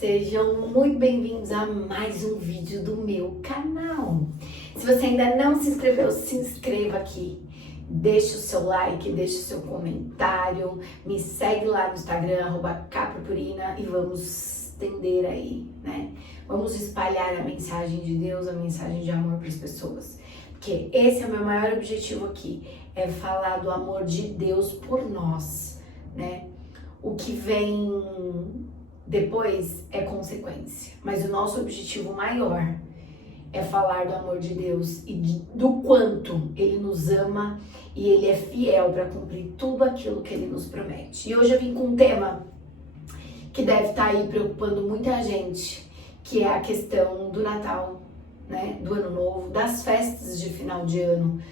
Sejam muito bem-vindos a mais um vídeo do meu canal. Se você ainda não se inscreveu, se inscreva aqui. Deixe o seu like, deixe o seu comentário, me segue lá no Instagram, @capurpurina, e vamos estender aí, né? Vamos espalhar a mensagem de Deus, a mensagem de amor para as pessoas. Porque esse é o meu maior objetivo aqui, é falar do amor de Deus por nós, né? O que vem depois é consequência, mas o nosso objetivo maior é falar do amor de Deus e do quanto Ele nos ama e Ele é fiel para cumprir tudo aquilo que Ele nos promete. E hoje eu vim com um tema que deve estar aí preocupando muita gente, que é a questão do Natal, né? Do Ano Novo, das festas de final de ano.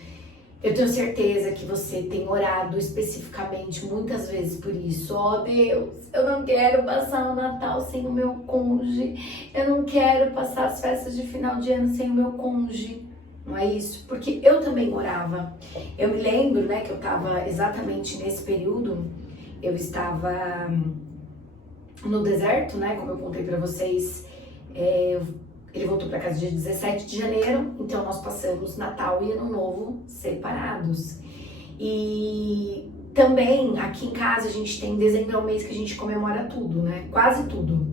Eu tenho certeza que você tem orado especificamente muitas vezes por isso. Oh Deus, eu não quero passar o Natal sem o meu cônjuge. Eu não quero passar as festas de final de ano sem o meu cônjuge. Não é isso? Porque eu também orava. Eu me lembro, né, que eu estava exatamente nesse período. Eu estava no deserto, né, como eu contei pra vocês. Ele voltou para casa dia 17 de janeiro, então nós passamos Natal e Ano Novo separados. E também aqui em casa a gente tem dezembro, é o mês que a gente comemora tudo, né? Quase tudo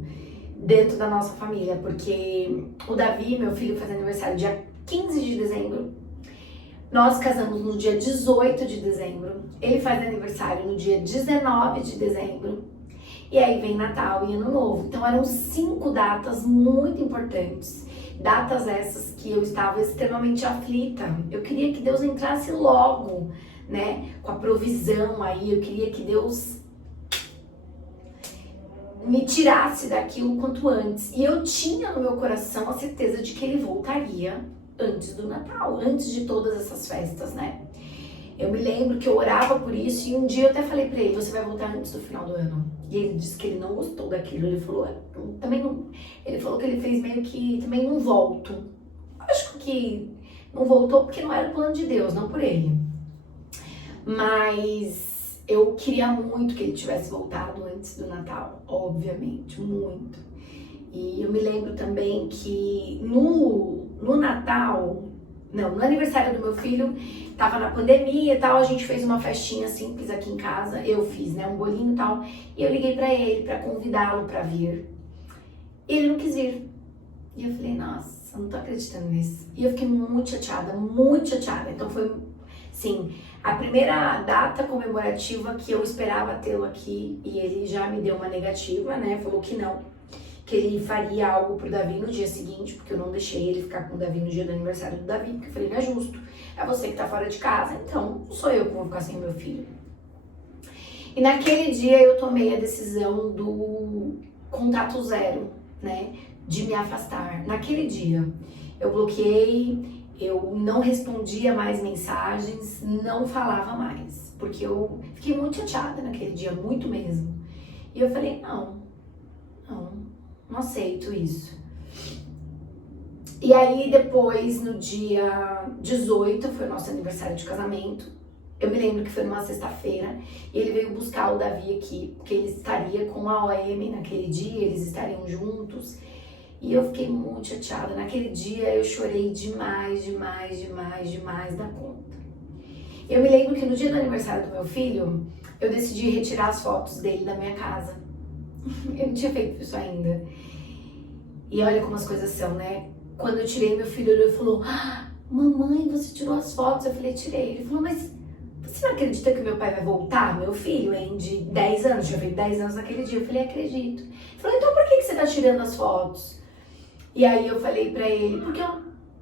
dentro da nossa família, porque o Davi, meu filho, faz aniversário dia 15 de dezembro. Nós casamos no dia 18 de dezembro. Ele faz aniversário no dia 19 de dezembro. E aí vem Natal e Ano Novo. Então eram 5 datas muito importantes. Datas essas que eu estava extremamente aflita. Eu queria que Deus entrasse logo, né? Com a provisão aí. Eu queria que Deus me tirasse daquilo quanto antes. E eu tinha no meu coração a certeza de que Ele voltaria antes do Natal, antes de todas essas festas, né? Eu me lembro que eu orava por isso e um dia eu até falei pra ele, você vai voltar antes do final do ano. E ele disse que ele não gostou daquilo, ele falou, também não, ele falou que ele fez meio que, também não volto. Acho que não voltou porque não era o plano de Deus, não por ele. Mas eu queria muito que ele tivesse voltado antes do Natal, obviamente, muito. E eu me lembro também que no Natal, não, no aniversário do meu filho, tava na pandemia e tal, a gente fez uma festinha simples aqui em casa, eu fiz, né, um bolinho e tal, e eu liguei pra ele pra convidá-lo pra vir. E ele não quis vir. E eu falei, nossa, eu não tô acreditando nisso. E eu fiquei muito chateada, muito chateada. Então foi, sim, a primeira data comemorativa que eu esperava tê-lo aqui, e ele já me deu uma negativa, né, falou que não. Que ele faria algo pro Davi no dia seguinte, porque eu não deixei ele ficar com o Davi no dia do aniversário do Davi, porque eu falei, não é justo, é você que tá fora de casa, então não sou eu que vou ficar sem o meu filho. E naquele dia eu tomei a decisão do contato zero, né, de me afastar. Naquele dia eu bloqueei, eu não respondia mais mensagens, não falava mais, porque eu fiquei muito chateada naquele dia, muito mesmo. E eu falei, não aceito isso. E aí depois, no dia 18, foi o nosso aniversário de casamento. Eu me lembro que foi numa sexta-feira e ele veio buscar o Davi aqui, porque ele estaria com a OM naquele dia, eles estariam juntos. E eu fiquei muito chateada. Naquele dia eu chorei demais da conta. Eu me lembro que no dia do aniversário do meu filho, eu decidi retirar as fotos dele da minha casa. Eu não tinha feito isso ainda. E olha como as coisas são, né? Quando eu tirei, meu filho olhou e falou, mamãe, você tirou as fotos? Eu falei, tirei. Ele falou, mas você não acredita que meu pai vai voltar? Meu filho, hein, de 10 anos, tinha feito 10 anos naquele dia. Eu falei, acredito. Ele falou, então por que você tá tirando as fotos? E aí eu falei pra ele, porque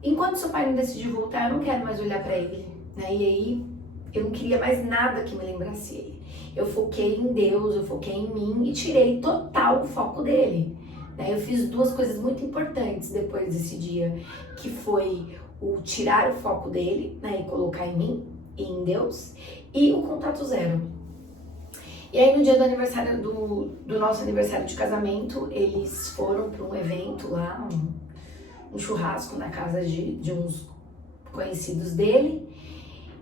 enquanto seu pai não decidir voltar, eu não quero mais olhar pra ele, né? E aí eu não queria mais nada que me lembrasse ele. Eu foquei em Deus, eu foquei em mim e tirei total o foco dele. Eu fiz 2 coisas muito importantes depois desse dia, que foi o tirar o foco dele, né, e colocar em mim e em Deus, e o contato zero. E aí no dia do aniversário do nosso aniversário de casamento, eles foram para um evento lá, um churrasco na casa de uns conhecidos dele.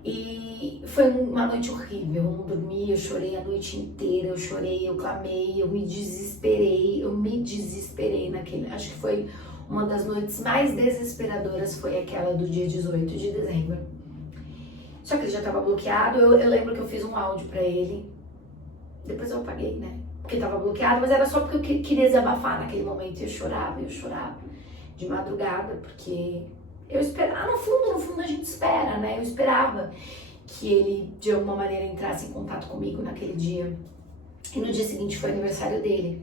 E foi uma noite horrível, eu não dormi, eu chorei a noite inteira, eu chorei, eu clamei, eu me desesperei naquele, acho que foi uma das noites mais desesperadoras, foi aquela do dia 18 de dezembro. Só que ele já estava bloqueado, eu lembro que eu fiz um áudio pra ele, depois eu apaguei, né? Porque tava bloqueado, mas era só porque eu queria desabafar naquele momento, e eu chorava de madrugada, porque eu esperava, no fundo a gente espera, né? Eu esperava que ele, de alguma maneira, entrasse em contato comigo naquele dia. E no dia seguinte foi aniversário dele.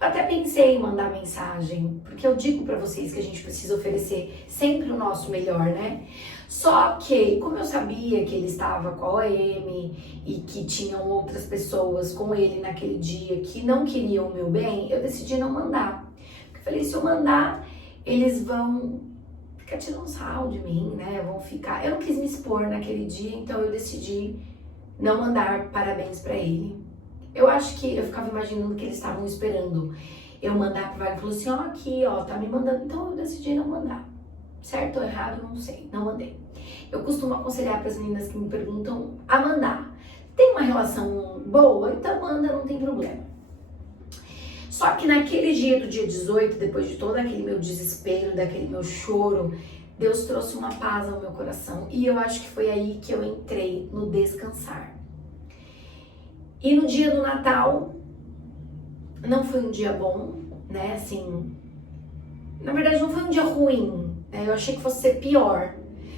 Eu até pensei em mandar mensagem, porque eu digo pra vocês que a gente precisa oferecer sempre o nosso melhor, né? Só que, como eu sabia que ele estava com a OM e que tinham outras pessoas com ele naquele dia que não queriam o meu bem, eu decidi não mandar. Porque eu falei, se eu mandar, eles vão ficar tirando sarro de mim, né? Vão ficar... Eu não quis me expor naquele dia, então eu decidi não mandar parabéns pra ele. Eu acho que eu ficava imaginando que eles estavam esperando eu mandar pro Vale. Falou assim, ó, aqui, ó, tá me mandando. Então eu decidi não mandar. Certo ou errado, não sei, não mandei. Eu costumo aconselhar para as meninas que me perguntam a mandar. Tem uma relação boa? Então manda, não tem problema. Só que naquele dia do dia 18, depois de todo aquele meu desespero, daquele meu choro, Deus trouxe uma paz ao meu coração. E eu acho que foi aí que eu entrei no descansar. E no dia do Natal, não foi um dia bom, né, assim... Na verdade, não foi um dia ruim, né? Eu achei que fosse ser pior.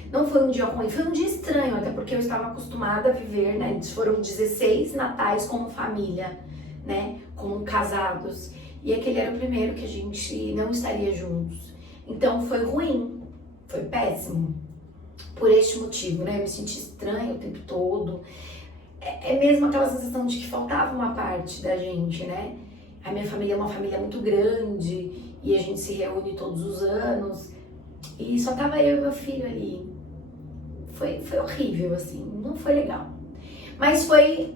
Não foi um dia ruim, foi um dia estranho, até porque eu estava acostumada a viver, né? Foram 16 natais como família, né? Como casados. E aquele era o primeiro que a gente não estaria juntos. Então foi ruim, foi péssimo. Por este motivo, né? Eu me senti estranha o tempo todo. É mesmo aquela sensação de que faltava uma parte da gente, né? A minha família é uma família muito grande e a gente se reúne todos os anos e só tava eu e meu filho ali. Foi horrível, assim, não foi legal. Mas foi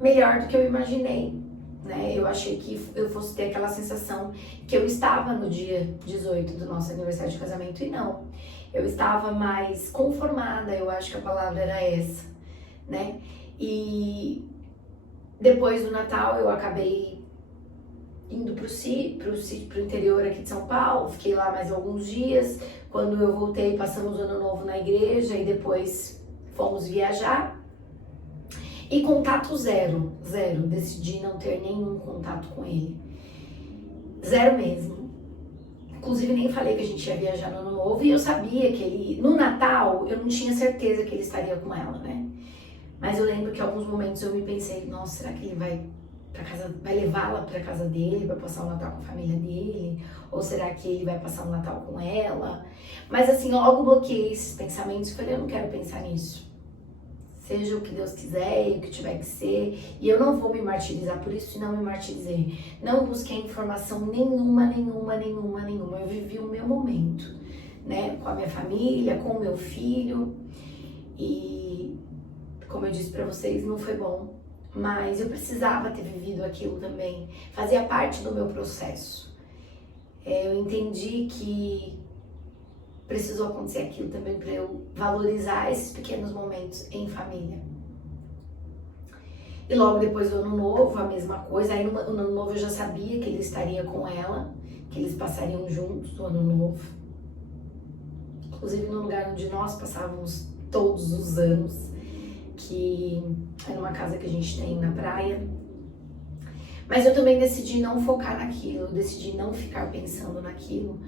melhor do que eu imaginei, né? Eu achei que eu fosse ter aquela sensação que eu estava no dia 18 do nosso aniversário de casamento e não. Eu estava mais conformada, eu acho que a palavra era essa, né? E depois do Natal eu acabei indo pro interior aqui de São Paulo, fiquei lá mais alguns dias. Quando eu voltei, passamos o ano novo na igreja e depois fomos viajar. E contato zero, decidi não ter nenhum contato com ele. Zero mesmo. Inclusive nem falei que a gente ia viajar no ano novo e eu sabia que ele, no Natal, eu não tinha certeza que ele estaria com ela, né? Mas eu lembro que em alguns momentos eu me pensei, nossa, será que ele vai levá-la para casa dele, vai passar o Natal com a família dele? Ou será que ele vai passar o Natal com ela? Mas assim, logo bloqueei esses pensamentos e falei, eu não quero pensar nisso. Seja o que Deus quiser e o que tiver que ser. E eu não vou me martirizar por isso e não me martirizei. Não busquei informação nenhuma. Eu vivi o meu momento, né? Com a minha família, com o meu filho. E como eu disse pra vocês, não foi bom. Mas eu precisava ter vivido aquilo também. Fazia parte do meu processo. Eu entendi que precisou acontecer aquilo também para eu valorizar esses pequenos momentos em família. E logo depois do ano novo, a mesma coisa. Aí no ano novo eu já sabia que ele estaria com ela, que eles passariam juntos no ano novo. Inclusive no lugar onde nós passávamos todos os anos, que é numa casa que a gente tem na praia. Mas eu também decidi não focar naquilo, decidi não ficar pensando naquilo,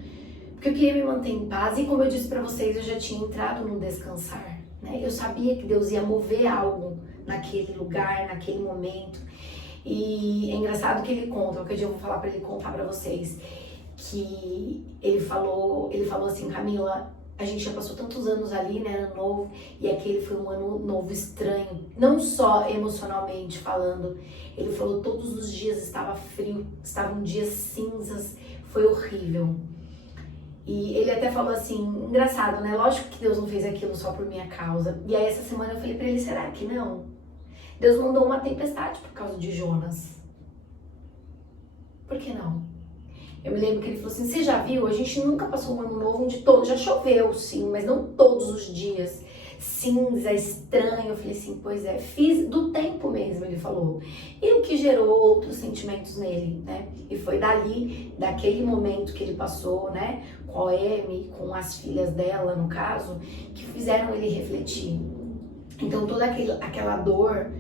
porque eu queria me manter em paz. E como eu disse pra vocês, eu já tinha entrado no descansar, né? Eu sabia que Deus ia mover algo naquele lugar, naquele momento. E é engraçado que ele conta, qualquer dia eu vou falar pra ele contar pra vocês, que ele falou assim, Camila, a gente já passou tantos anos ali, né, ano novo, e aquele foi um ano novo estranho, não só emocionalmente falando. Ele falou todos os dias estava frio, estavam dias cinzas, foi horrível. E ele até falou assim, engraçado, né, lógico que Deus não fez aquilo só por minha causa. E aí essa semana eu falei pra ele, será que não? Deus mandou uma tempestade por causa de Jonas. Por que não? Eu me lembro que ele falou assim, você já viu? A gente nunca passou um ano novo onde já choveu, sim, mas não todos os dias. cinza, estranho. Eu falei assim, pois é, fiz do tempo mesmo, ele falou. E o que gerou outros sentimentos nele, né? E foi dali, daquele momento que ele passou, né, com a Amy, com as filhas dela, no caso, que fizeram ele refletir. Então toda aquela dor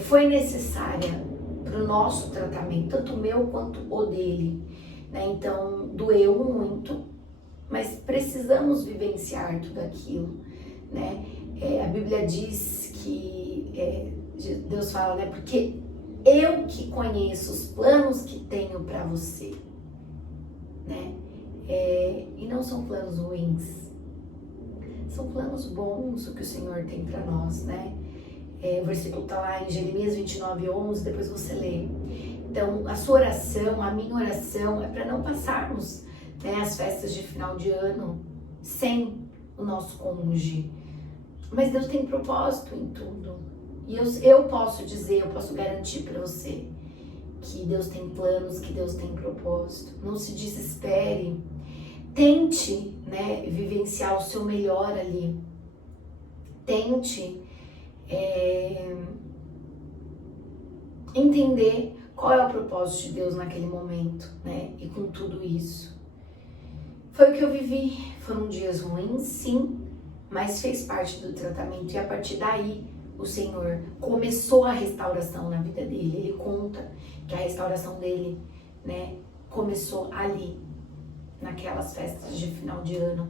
foi necessária para o nosso tratamento, tanto o meu quanto o dele, né? Então doeu muito, mas precisamos vivenciar tudo aquilo, né? A Bíblia diz que Deus fala, né? Porque eu que conheço os planos que tenho para você, né? E não são planos ruins, são planos bons o que o Senhor tem para nós, né? O versículo está lá em Jeremias 29:11, depois você lê. Então, a sua oração, a minha oração é para não passarmos, né, as festas de final de ano sem o nosso cônjuge. Mas Deus tem propósito em tudo. E eu posso dizer, eu posso garantir para você que Deus tem planos, que Deus tem propósito. Não se desespere. Tente, né, vivenciar o seu melhor ali. Tente entender qual é o propósito de Deus naquele momento, né? E com tudo isso. Foi o que eu vivi. Foram dias ruins, sim, mas fez parte do tratamento. E a partir daí, o Senhor começou a restauração na vida dele. Ele conta que a restauração dele, né, começou ali, naquelas festas de final de ano.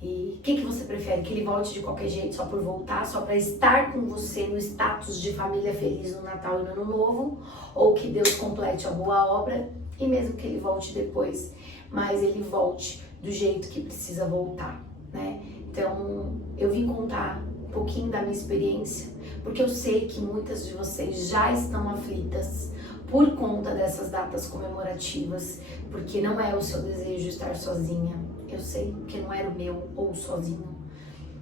E o que você prefere? Que ele volte de qualquer jeito, só por voltar, só para estar com você no status de família feliz no Natal e no Ano Novo? Ou que Deus complete a boa obra e mesmo que ele volte depois, mas ele volte do jeito que precisa voltar, né? Então, eu vim contar um pouquinho da minha experiência, porque eu sei que muitas de vocês já estão aflitas por conta dessas datas comemorativas, porque não é o seu desejo estar sozinha. Eu sei que não era o meu ou sozinho,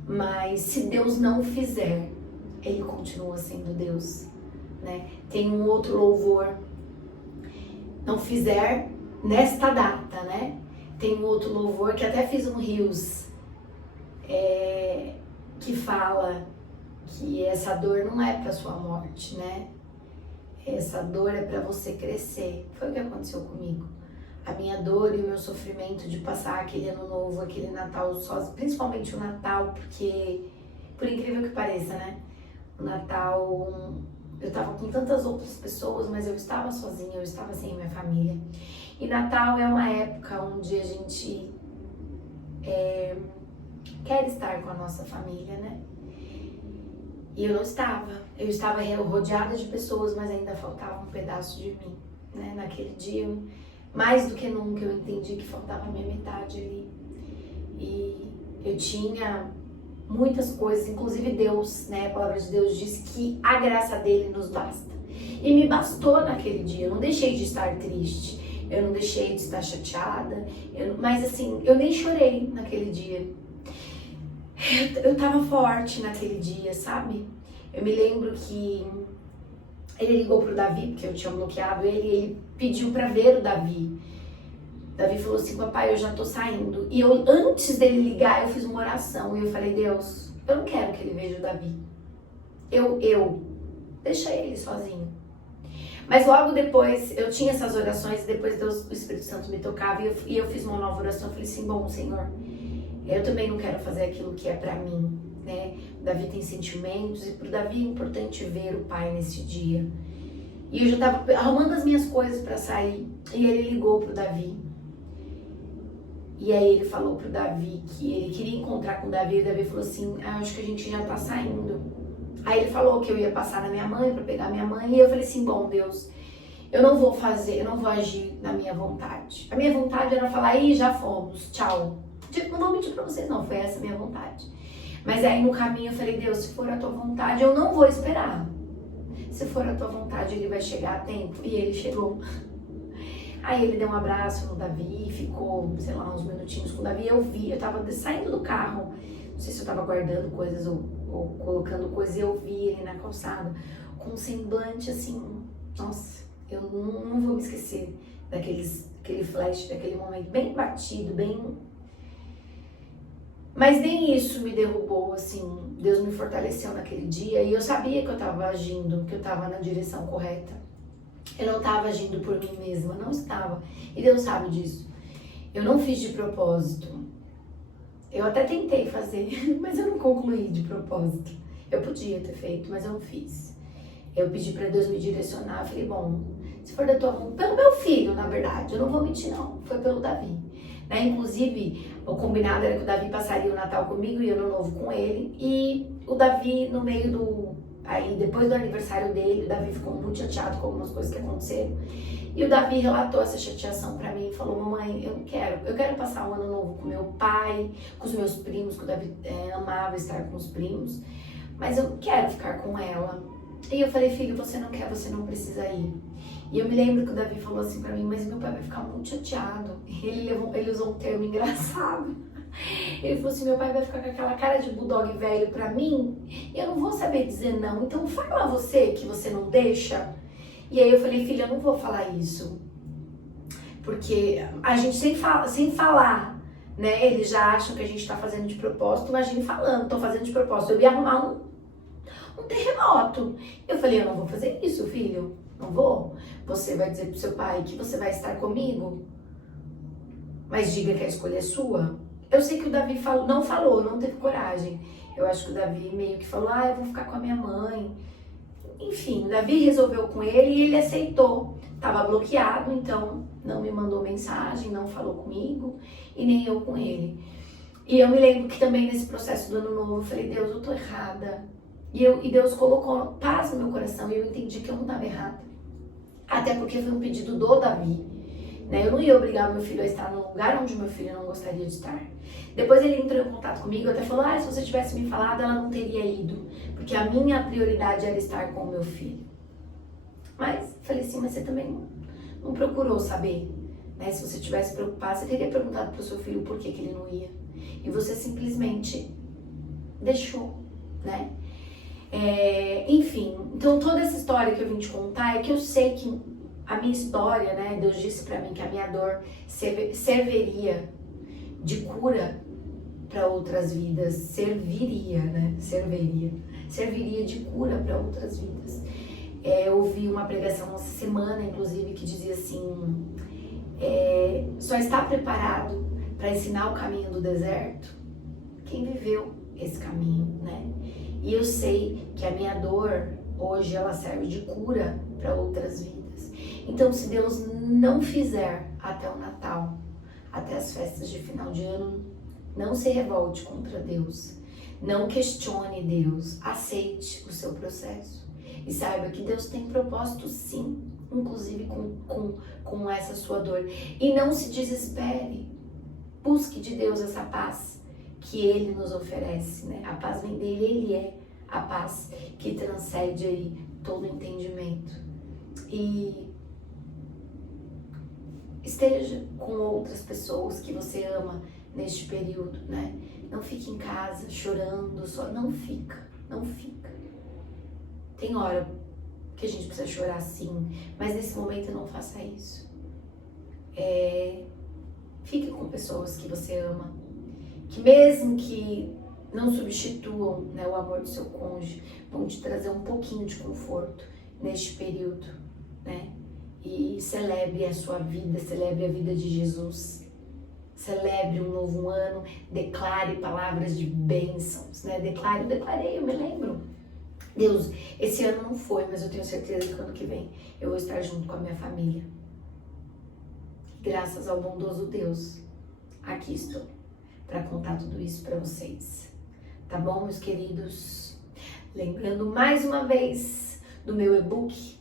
mas se Deus não fizer, Ele continua sendo Deus, né? Tem um outro louvor, não fizer nesta data, né? Tem um outro louvor que até fiz um Reels, que fala que essa dor não é para sua morte, né? Essa dor é para você crescer. Foi o que aconteceu comigo. A minha dor e o meu sofrimento de passar aquele ano novo, aquele Natal sozinho, principalmente o Natal, porque, por incrível que pareça, né? O Natal, eu tava com tantas outras pessoas, mas eu estava sozinha, eu estava sem minha família. E Natal é uma época onde a gente quer estar com a nossa família, né? E eu não estava. Eu estava rodeada de pessoas, mas ainda faltava um pedaço de mim, né? Naquele dia, mais do que nunca, eu entendi que faltava a minha metade ali. E eu tinha muitas coisas, inclusive Deus, né? A palavra de Deus diz que a graça dele nos basta. E me bastou naquele dia. Eu não deixei de estar triste, eu não deixei de estar chateada, mas assim, eu nem chorei naquele dia. Eu tava forte naquele dia, sabe? Eu me lembro que ele ligou pro Davi, porque eu tinha bloqueado ele, e ele pediu pra ver o Davi. Davi falou assim, papai, eu já tô saindo. E eu, antes dele ligar, eu fiz uma oração, e eu falei, Deus, eu não quero que ele veja o Davi. Deixa ele sozinho. Mas logo depois, eu tinha essas orações, e depois Deus, o Espírito Santo me tocava, e eu fiz uma nova oração, eu falei assim, bom, Senhor, eu também não quero fazer aquilo que é pra mim, né? O Davi tem sentimentos, e pro Davi é importante ver o pai nesse dia. E eu já tava arrumando as minhas coisas pra sair, e ele ligou pro Davi. E aí ele falou pro Davi que ele queria encontrar com o Davi, e o Davi falou assim, acho que a gente já tá saindo. Aí ele falou que eu ia passar na minha mãe, pra pegar minha mãe, e eu falei assim, bom, Deus, eu não vou agir na minha vontade. A minha vontade era falar, já fomos, tchau. Não vou mentir pra vocês não, foi essa a minha vontade. Mas aí no caminho eu falei, Deus, se for a tua vontade, eu não vou esperar. Se for a tua vontade, ele vai chegar a tempo. E ele chegou. Aí ele deu um abraço no Davi, ficou, sei lá, uns minutinhos com o Davi. Eu tava saindo do carro, não sei se eu tava guardando coisas ou colocando coisas, e eu vi ele na calçada, com um semblante assim, nossa, eu não vou me esquecer aquele flash, daquele momento bem batido, bem Mas nem isso me derrubou, assim. Deus me fortaleceu naquele dia e eu sabia que eu estava agindo, que eu estava na direção correta. Eu não estava agindo por mim mesma, não estava. E Deus sabe disso. Eu não fiz de propósito. Eu até tentei fazer, mas eu não concluí de propósito. Eu podia ter feito, mas eu não fiz. Eu pedi para Deus me direcionar. Eu falei, bom, se for da tua vontade, pelo meu filho, na verdade, eu não vou mentir não, foi pelo Davi. Né? Inclusive, o combinado era que o Davi passaria o Natal comigo e o Ano Novo com ele. E o Davi, no meio do... Aí, depois do aniversário dele, o Davi ficou muito chateado com algumas coisas que aconteceram. E o Davi relatou essa chateação pra mim e falou, mamãe, eu quero passar o Ano Novo com meu pai, com os meus primos, que o Davi amava estar com os primos, mas eu quero ficar com ela. E eu falei, filho, você não quer, você não precisa ir. E eu me lembro que o Davi falou assim pra mim, mas meu pai vai ficar muito chateado. Ele usou um termo engraçado. Ele falou assim, meu pai vai ficar com aquela cara de bulldog velho pra mim, e eu não vou saber dizer não, então fala você que você não deixa. E aí eu falei, filha, eu não vou falar isso, porque a gente sem falar, né, eles já acham que a gente tá fazendo de propósito, imagine falando, tô fazendo de propósito, eu ia arrumar um terremoto. Eu falei, eu não vou fazer isso, filho, não vou. Você vai dizer pro seu pai que você vai estar comigo, mas diga que a escolha é sua. Eu sei que o Davi não teve coragem. Eu acho que o Davi meio que falou, eu vou ficar com a minha mãe. Enfim, o Davi resolveu com ele e ele aceitou. Tava bloqueado, então não me mandou mensagem, não falou comigo e nem eu com ele. E eu me lembro que também nesse processo do Ano Novo eu falei, Deus, eu tô errada. E Deus colocou paz no meu coração e eu entendi que eu não estava errada. Até porque foi um pedido do Davi. Né? Eu não ia obrigar meu filho a estar num lugar onde meu filho não gostaria de estar. Depois ele entrou em contato comigo, até falou, se você tivesse me falado, ela não teria ido. Porque a minha prioridade era estar com o meu filho. Mas, falei assim, mas você também não procurou saber. Né? Se você tivesse preocupado, você teria perguntado para o seu filho por que ele não ia. E você simplesmente deixou, né? Enfim, então toda essa história que eu vim te contar é que eu sei que a minha história, né, Deus disse pra mim que a minha dor serviria de cura para outras vidas, serviria de cura para outras vidas. Eu ouvi uma pregação essa semana, inclusive, que dizia assim, só está preparado para ensinar o caminho do deserto quem viveu esse caminho, né? E eu sei que a minha dor hoje ela serve de cura para outras vidas. Então, se Deus não fizer até o Natal, até as festas de final de ano, não se revolte contra Deus, não questione Deus, aceite o seu processo e saiba que Deus tem propósito sim, inclusive com essa sua dor. E não se desespere, busque de Deus essa paz que Ele nos oferece, né? A paz vem dele, Ele é a paz que transcende aí todo entendimento. E esteja com outras pessoas que você ama neste período, né? Não fique em casa chorando, só não fica. Tem hora que a gente precisa chorar sim, mas nesse momento não faça isso. Fique com pessoas que você ama, que mesmo que não substituam, né, o amor do seu cônjuge, vão te trazer um pouquinho de conforto neste período, né? E celebre a sua vida, celebre a vida de Jesus, celebre um novo ano, declare palavras de bênçãos, né? Eu me lembro. Deus, esse ano não foi, mas eu tenho certeza que ano que vem eu vou estar junto com a minha família. Graças ao bondoso Deus, aqui estou para contar tudo isso para vocês. Tá bom, meus queridos? Lembrando mais uma vez do meu e-book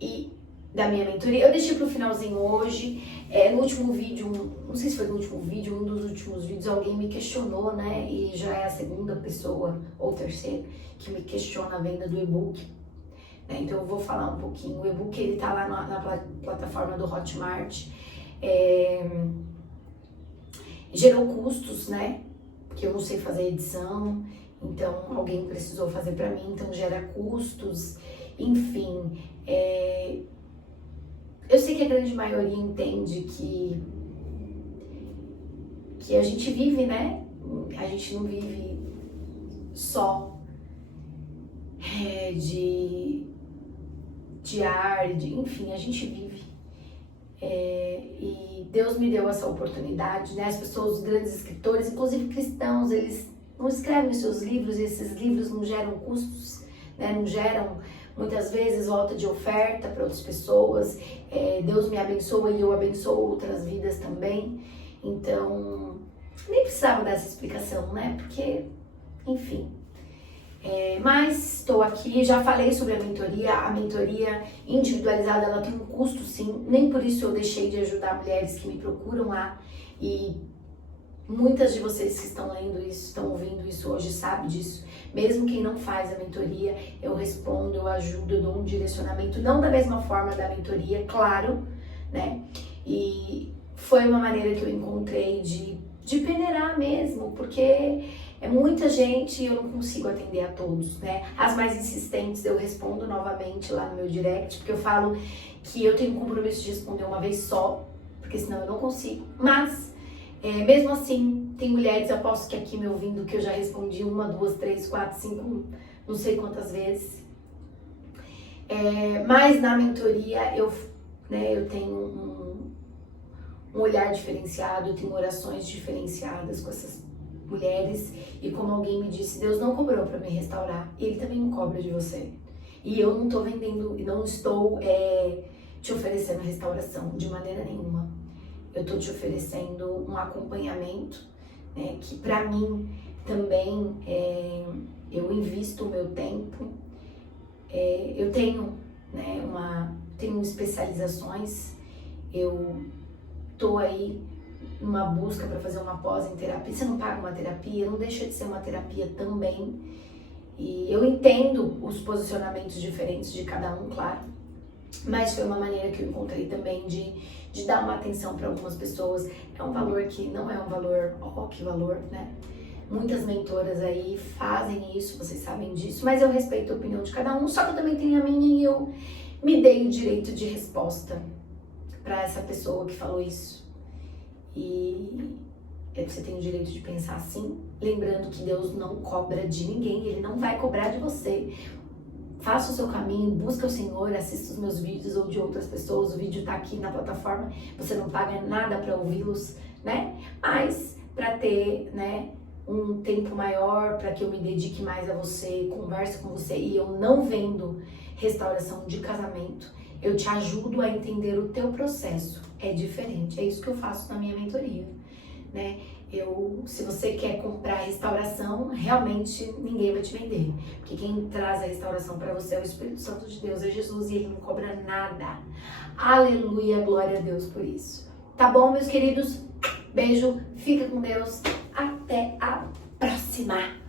e da minha mentoria. Eu deixei pro finalzinho hoje, no último vídeo, não sei se foi no último vídeo, um dos últimos vídeos, alguém me questionou, né? E já é a segunda pessoa, ou terceira, que me questiona a venda do e-book. Né? Então eu vou falar um pouquinho. O e-book, ele tá lá na plataforma do Hotmart. Gerou custos, né? Porque eu não sei fazer edição, então alguém precisou fazer pra mim, então gera custos, enfim. Eu sei que a grande maioria entende que a gente vive, né, A gente não vive só de arte, enfim, a gente vive. E Deus me deu essa oportunidade, né? As pessoas, os grandes escritores, inclusive cristãos, eles não escrevem os seus livros, e esses livros não geram custos, né? Não geram, muitas vezes, volta de oferta para outras pessoas. Deus me abençoa e eu abençoo outras vidas também. Então, nem precisava dessa explicação, né? Porque, enfim. Mas estou aqui, já falei sobre a mentoria individualizada, ela tem um custo sim, nem por isso eu deixei de ajudar mulheres que me procuram lá, e muitas de vocês que estão lendo isso, estão ouvindo isso hoje, sabem disso. Mesmo quem não faz a mentoria, eu respondo, eu ajudo, eu dou um direcionamento, não da mesma forma da mentoria, claro, né? E foi uma maneira que eu encontrei de peneirar mesmo, porque é muita gente e eu não consigo atender a todos, né? As mais insistentes eu respondo novamente lá no meu direct, porque eu falo que eu tenho um compromisso de responder uma vez só, porque senão eu não consigo. Mas, mesmo assim, tem mulheres, eu aposto que aqui me ouvindo, que eu já respondi 1, 2, 3, 4, 5, não sei quantas vezes. Mas na mentoria eu tenho um olhar diferenciado, eu tenho orações diferenciadas com essas mulheres, e como alguém me disse, Deus não cobrou para me restaurar, e Ele também não cobra de você. E eu não estou vendendo, e não estou te oferecendo restauração de maneira nenhuma. Eu estou te oferecendo um acompanhamento, né, que para mim também eu invisto o meu tempo. Eu tenho, né, tenho especializações, eu estou aí numa busca para fazer uma pós em terapia. Você não paga uma terapia, não deixa de ser uma terapia também. E eu entendo os posicionamentos diferentes de cada um, claro, mas foi uma maneira que eu encontrei também de dar uma atenção para algumas pessoas. É um valor que não é um valor, que valor, né? Muitas mentoras aí fazem isso, vocês sabem disso, mas eu respeito a opinião de cada um, só que eu também tenho a minha, e eu me dei o direito de resposta para essa pessoa que falou isso. E você tem o direito de pensar assim, lembrando que Deus não cobra de ninguém, Ele não vai cobrar de você. Faça o seu caminho, busca o Senhor, assista os meus vídeos ou de outras pessoas, o vídeo tá aqui na plataforma, você não paga nada para ouvi-los, né? Mas para ter, né, um tempo maior, para que eu me dedique mais a você, converse com você, e eu não vendo restauração de casamento, eu te ajudo a entender o teu processo. É diferente, é isso que eu faço na minha mentoria, né? Se você quer comprar restauração, realmente ninguém vai te vender, porque quem traz a restauração para você é o Espírito Santo de Deus, é Jesus, e Ele não cobra nada. Aleluia, glória a Deus por isso. Tá bom, meus queridos? Beijo, fica com Deus, até a próxima!